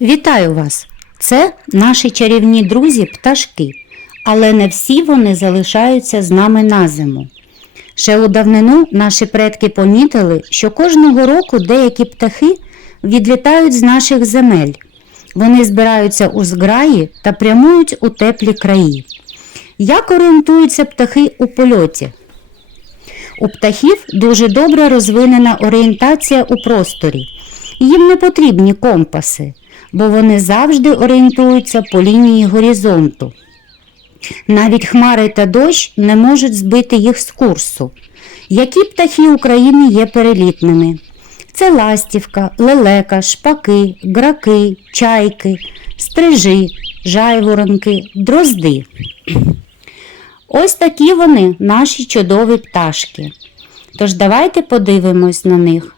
Вітаю вас! Це наші чарівні друзі пташки, але не всі вони залишаються з нами на зиму. Ще у давнину наші предки помітили, що кожного року деякі птахи відлітають з наших земель. Вони збираються у зграї та прямують у теплі краї. Як орієнтуються птахи у польоті? У птахів дуже добре розвинена орієнтація у просторі. Їм не потрібні компаси, бо вони завжди орієнтуються по лінії горизонту. Навіть хмари та дощ не можуть збити їх з курсу. Які птахи України є перелітними? Це ластівка, лелека, шпаки, граки, чайки, стрижи, жайворонки, дрозди. Ось такі вони, наші чудові пташки. Тож давайте подивимось на них.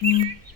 Mm-hmm.